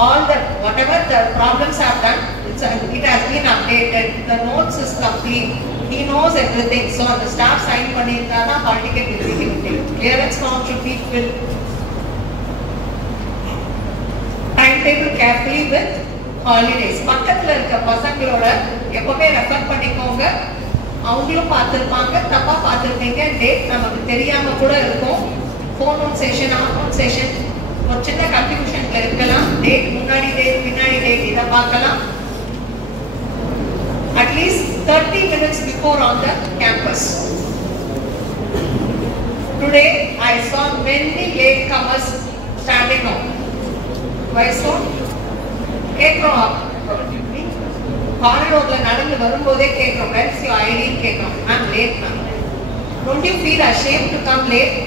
all the whatever the problems have done, it has been updated, the notes is complete, he knows everything. So the staff sign பண்ணிருந்தானா hall ticket will be given. Clearance form should be filled. Timetable carefully with holidays. பக்கத்துல இருக்க பசங்களோட எப்பவுமே refer பண்ணிக்கோங்க. அவங்களும் பார்த்திருப்பாங்க, தப்பா பார்த்திருப்பீங்க, date நமக்கு தெரியாம கூட இருக்கும். ஃபோன் செஷன், ஆஃப்டர்நூன் செஷன் ஒரு சின்ன கன்ஃபியூஷன்ல இருக்கலாம். டேட் முன்னாடி டேட் பின்னாடி டேட் இதை பார்க்கலாம். At least 30 minutes before on the campus. Today I saw many latecomers standing up. Why so? கேட்கிறோம், காரிடோர்ல நடந்து வரும்போதே கேட்கிறோம், where is your ID கேட்கிறோம். I'm late ma'am. Don't you feel ashamed to come late?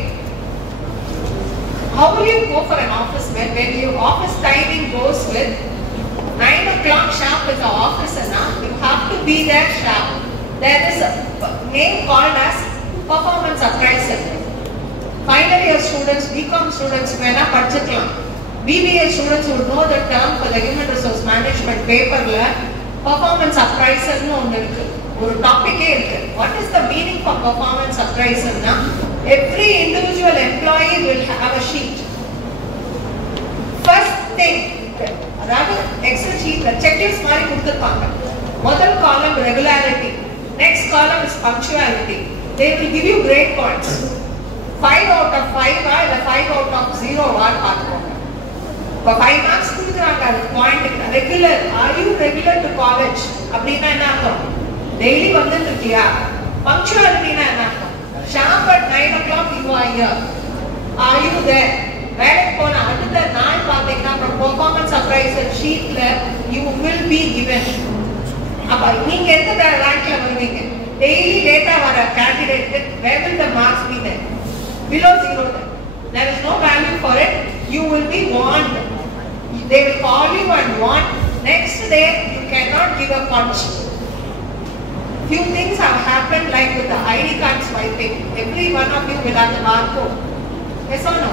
How will you go for an office when your office timing goes with 9 o'clock sharp is the office now, you have to be there sharp. There is a name called as performance appraisal. Final year students, BCom students, வேணா படிச்சுக்கலாம். BBA students would know the term for the human resource management paperல performance appraisal னு ஒன்று இருக்கு. ஒரு டாபிக்கே இருக்கு. What is the meaning for performance appraisal னா? Every individual employee will have a sheet. First thing, அதாவது XL ஷீட்ல checklist மாதிரி கொடுத்திருப்பாங்க. முதல் காலம் regularity, next column is punctuality. They will give you grade points. 5 out of 5 இல்ல 5 out of 0 பார்த்துக்கோங்க. இப்போ 5 marks கொடுக்குறாங்க அது point. Regular, are you regular to college அப்படின்னா என்ன அர்த்தம்? டெய்லி வந்துட்டு இருக்கியா? பங்க்சுவாலிட்டினா என்ன அர்த்தம்? Sharp at 9 o'clock you are here. Are you there? வேலைக்கு போன அடுத்த நாள் பார்த்தீங்கன்னா பெர்ஃபார்மன்ஸ் அப்ரைசல் ஷீட்ல you will be given. அப்ப நீங்க எந்த ரேங்க்ல வருவீங்க? டெய்லி டேட்டா வர candidate where will the marks be there? Below 0 then. There is no value for it. You will be warned. They will call you and warn. Next day you cannot give a punch. Few things have happened like with the ID card swiping. Every one of you will have the barcode. Yes or no?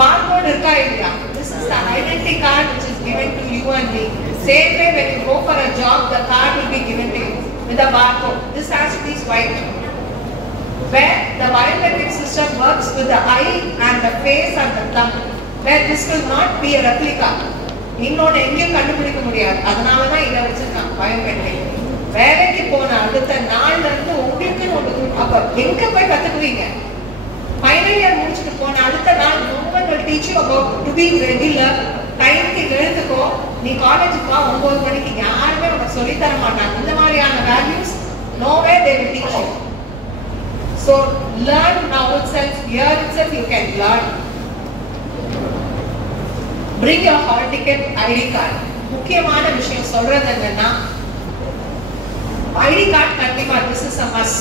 Barcode irka illaya? This is the identity card which is given to you and me. Same way when you go for a job, the card will be given to you with a barcode. This has to be swiped. Where the biometric system works with the eye and the face and the thumb. Where this will not be a replica. இன்னொன்று எங்கேயும் கண்டுபிடிக்க முடியாது. அதனால தான் இதை வச்சிருக்காங்க biometric. வேலைக்கு போன அடுத்த நாள்ல இருந்து உங்களுக்கு ஒன்று அப்ப எங்க போய் கத்துக்குவீங்க? ஃபைனல் இயர் முடிச்சுட்டு போன அடுத்த நாள் no one will teach you about to be regular. டைம்க்கு எழுந்துக்கோ, நீ காலேஜுக்கு வா 9 மணிக்கு, யாருமே உனக்கு சொல்லி தர மாட்டாங்க. இந்த மாதிரியான values nowhere they will teach you. So learn now itself, here itself you can learn. Bring your hall ticket, ID card. முக்கியமான விஷயம் சொல்றது என்னன்னா ID card கண்டிப்பா, this is a must.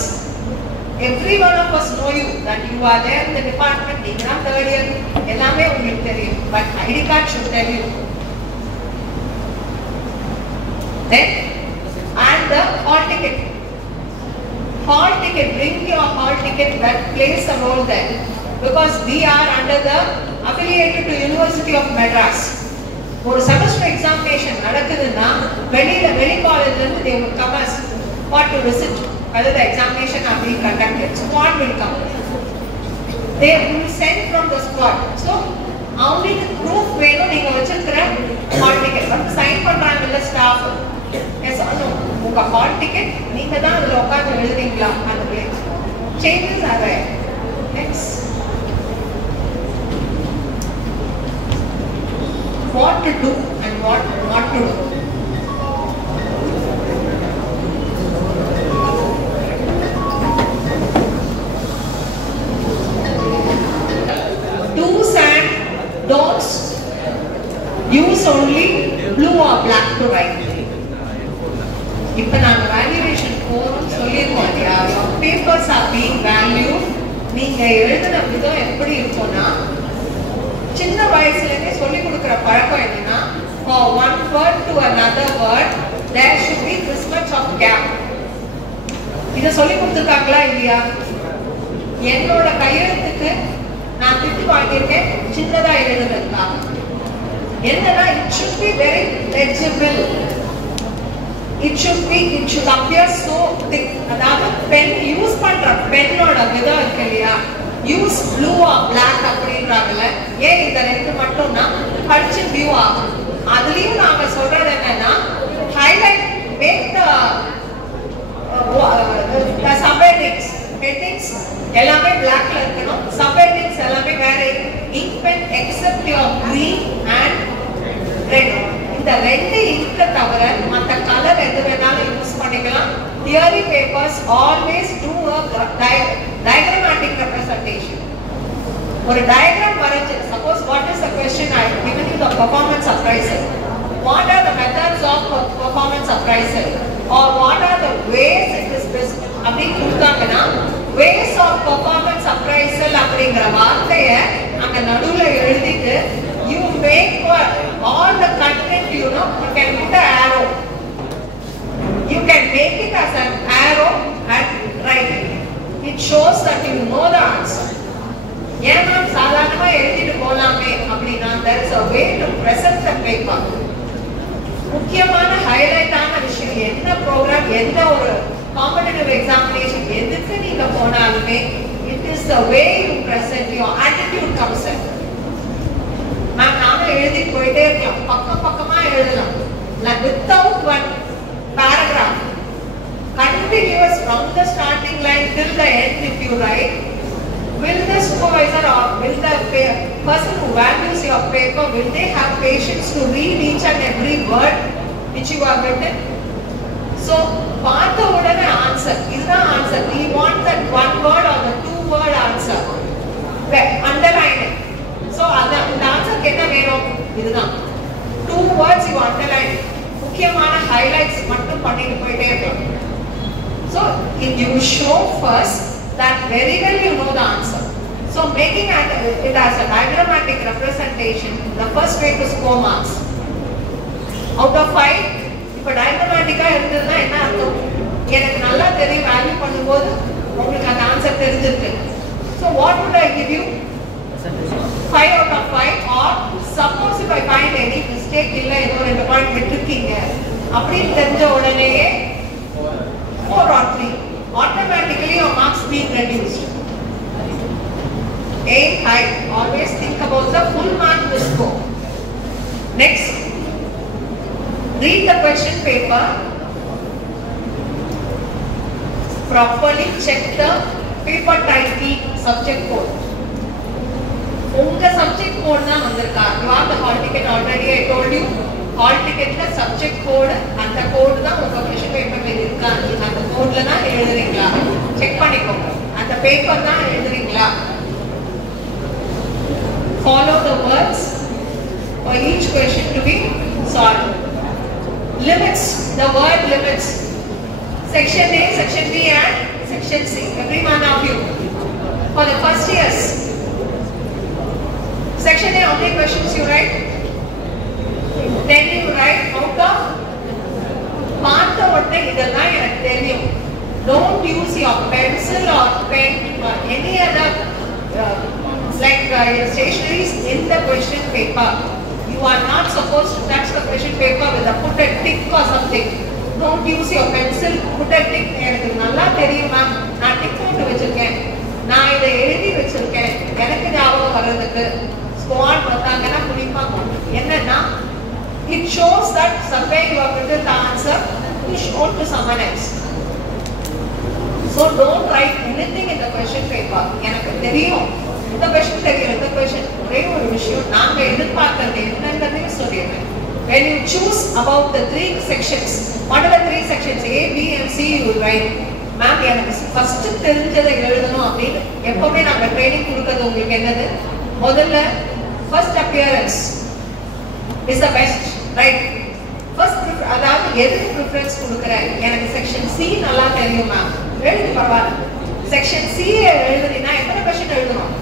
Every one of us know you that you are there in the department. நீங்க third year எல்லாமே உங்களுக்கு தெரியும். But ID card should tell you. Then and the hall ticket. Hall ticket, bring your hall ticket, that plays a role there. Because we are under the affiliated to University of Madras. ஒரு semester examination நடக்குதுன்னா வெளி காலேஜ்ல இருந்து they will come as what to visit. Whether the examination are being conducted, squad will come. They will be sent from the squad. So அவங்களுக்கு proof வேணும் நீங்க வச்சிருக்கிற hall ticket. வந்து சைன் பண்றாங்க இல்ல ஸ்டாஃப். Yes or no? உங்க hall ticket நீங்க தான் அதுல உட்கார்ந்து எழுதுறீங்களா அந்த place. Changes are there. Next. What to do and what not to do. Do's and don'ts. Use only blue or black to write. இப்ப நாங்க வேல்யூவேஷன் போறோம் சொல்லிருக்கோம் இல்லையா? Papers are being valued. நீங்க எழுதின விதம் எப்படி இருக்கும்னா சின்ன வயசுலேருந்தே சொல்லி கொடுக்குற பழக்கம் என்னன்னா for one word to another word there should be this much of gap. இதை சொல்லி கொடுத்துருக்காங்களா இல்லையா? என்னோட கையெழுத்துக்கு நான் திட்டு வாங்கியிருக்கேன் சின்னதா எழுதுறதுக்காக. என்னன்னா it should be very legible. It should appear so thick. அதாவது பென் யூஸ் பண்ற பென்னோட விதம் இருக்கு இல்லையா? யூஸ் ப்ளூ ஆர் பிளாக் அப்படின்றாங்கல்ல, ஏன் இந்த ரெண்டு மட்டும்னா படிச்சு வியூ ஆகும். அதுலயும் நாங்க சொல்றது என்னன்னா highlight make the subheadings. Headings எல்லாமே பிளாக்ல இருக்கணும், சப்ஹெட்டிங்ஸ் எல்லாமே வேற. Ink pen except your green and red. இந்த ரெண்டு இங்க தவிர மற்ற கலர் எது வேணாலும் யூஸ் பண்ணிக்கலாம். Theory papers always do diagrammatic representation. ஒரு diagram வரைஞ்சு, suppose what is the question I have given you, the performance appraisal. What are the methods of performance appraisal or what are the ways it is best அப்படி கொடுத்தாங்கன்னா ways of performance appraisal அப்படிங்கிற வார்த்தையை அங்க நடுவுல எழுதிட்டு you make all the content, you know, you can put an arrow. You can make it as an arrow and write it. It shows that you know the answer. ஏன் ma'am சாதாரணமா எழுதிட்டு போலாமே அப்படின்னா there is a way to present the paper. முக்கியமான ஹைலைட்டான விஷயம் என்ன program எந்த ஒரு காம்படிட்டிவ் எக்ஸாமினேஷன் எதுக்கு நீங்க போனாலுமே it is the way you present, your attitude comes in. Ma'am நாம எழுதி போயிட்டே இருக்கலாம், பக்கம் பக்கமா எழுதலாம், without one paragraph, continuous from the starting line till the end. If you write, will the supervisor or will the person who values your paper, will they have patience to read each and every word which you have written? So பார்த்த உடனே answer, இதுதான் answer. We want that one word or the two word answer. Underline it. So அந்த ஆன்சருக்கு என்ன வேணும்? இதுதான். Two words you underline. முக்கியமான highlights மட்டும் பண்ணிட்டு போயிட்டே இருக்கலாம். So if you show first that very well you know the answer. So making it as a diagrammatic representation, the first way to score marks. Out of 5, இப்ப diagrammatic இருந்ததுன்னா என்ன அர்த்தம்? எனக்கு நல்லா தெரியும் வேல்யூ பண்ணும்போது உங்களுக்கு அந்த ஆன்சர் தெரிஞ்சிருக்கு. So what would I give you? 5 out of 5, or suppose if I find any mistake, இல்ல ஏதோ 2 பாயிண்ட் விட்டுருக்கீங்க அப்படின்னு தெரிஞ்ச உடனேயே 4 or 3, automatically your marks being reduced. Aim high, always think about the full mark to score. Next, read the question paper, properly check the paper title, subject code. உங்க subject code தான் வந்திருக்கா? You have the hall ticket already, I told you. Hall ticketல subject code, அந்த code தான் உங்க question paperல இருக்கா? நீங்க அந்த codeல தான் எழுதுறீங்களா? செக் பண்ணிக்கோங்க. அந்த paper தான் எழுதுறீங்களா? Follow the words for each question to be solved. Limits, the word limits. Section A, Section B and Section C. Every one of you. For the first years. Section A, how many questions you write? 10 you write out of பார்த்த உடனே இதெல்லாம் எனக்கு தெரியும். Don't use your pencil or pen or any other your stationaries in the question paper. You are not supposed to touch the question paper with a put a tick or something. Don't use your pencil, put a tick. எனக்கு நல்லா தெரியும் ma'am, நான் tick போட்டு வச்சிருக்கேன், நான் இதை எழுதி வச்சிருக்கேன், எனக்கு ஞாபகம் வர்றதுக்கு ஸ்குவாட் வந்தாங்கன்னா குறிப்பாங்க. என்னன்னா, it shows that somewhere you have written the answer to show to someone else. So don't write anything in the question paper. எனக்கு தெரியும், இந்த question தெரியும், இந்த question ஒரே ஒரு விஷயம் நாங்க எதிர்பார்க்கறது என்னன்றதையும் சொல்லிடுறேன். When you choose about the 3 sections, what are the 3 sections? A, B and C you will write. Ma'am எனக்கு ஃபர்ஸ்ட் தெரிஞ்சதை எழுதணும் அப்படின்னு எப்பவுமே நாங்க ட்ரைனிங் கொடுக்கறது உங்களுக்கு என்னது? முதல்ல first appearance is the best, right? First அதாவது எதுக்கு preference கொடுக்கறேன்? எனக்கு section C நல்லா தெரியும் மேம், எழுதி பரவாயில்ல. section C எழுதுறீங்கன்னா எத்தனை question எழுதணும்?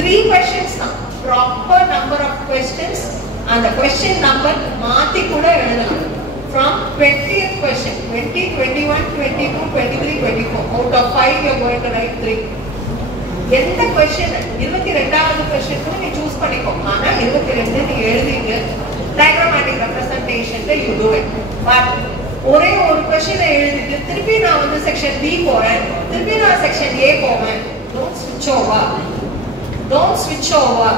3 questions தான். proper number of questions, and the question number மாத்தி கூட எழுதலாம். From 20th question, 20, 21, 22, 23, 24. Out of 5 you are going to write 3. எந்த question 22வது question கூட நீ சூஸ் பண்ணிக்கோ. ஆனா 22 நீ எழுதிங்க. diagrammatic representation you do it. But ஒரே ஒரு question எழுதிட்டு திருப்பி நான் வந்து section B போறேன், திருப்பி நான் section A போவேன். Don't switch over. Don't switch over.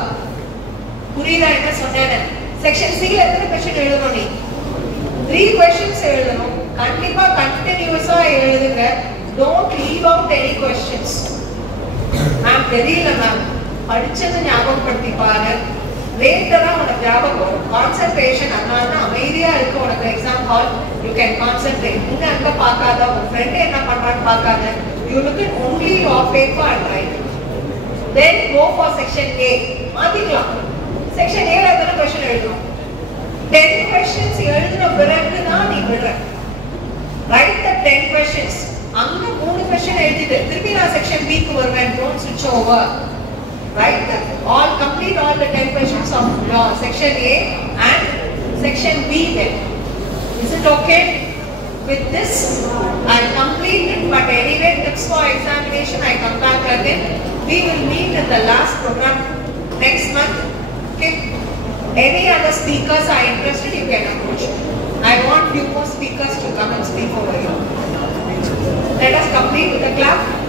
புரியல என்ன சொன்னேன்? section C ல எத்தனை question எழுதணும் நீ? 3 questions எழுதணும். கண்டிப்பா கண்டினியூஸா எழுதுங்க. Don't leave out any questions. Ma'am தெரியல மேம், படிச்சது ஞாபகப்படுத்தி பாரு, லேட்டரா உனக்கு ஞாபகம் வரும். கான்சென்ட்ரேஷன் அதனால தான் அமைதியா இருக்கு உனக்கு exam hall. You can concentrate. இங்க அங்க பார்க்காத, உன் ஃப்ரெண்ட் என்ன பண்றான்னு பார்க்காத. You look at only your paper and write. Then go for section A. மாத்திக்கலாம். section A ல எத்தனை question எழுதணும்? 10 questions எழுதின பிறகு தான் நீ விடுற. Write the 10 questions. அங்க 3 question எழுதிட்டு திருப்பி நான் section B க்கு வருவேன். Don't switch over. Right? All complete all the 10 questions of section A and section B then. Is it okay? With this, I completed, but anyway, tips for examination, I come back again. We will meet in the last program next month. If any other speakers are interested, you can approach me. I want few more speakers to come and speak over here. Let us complete with the clap.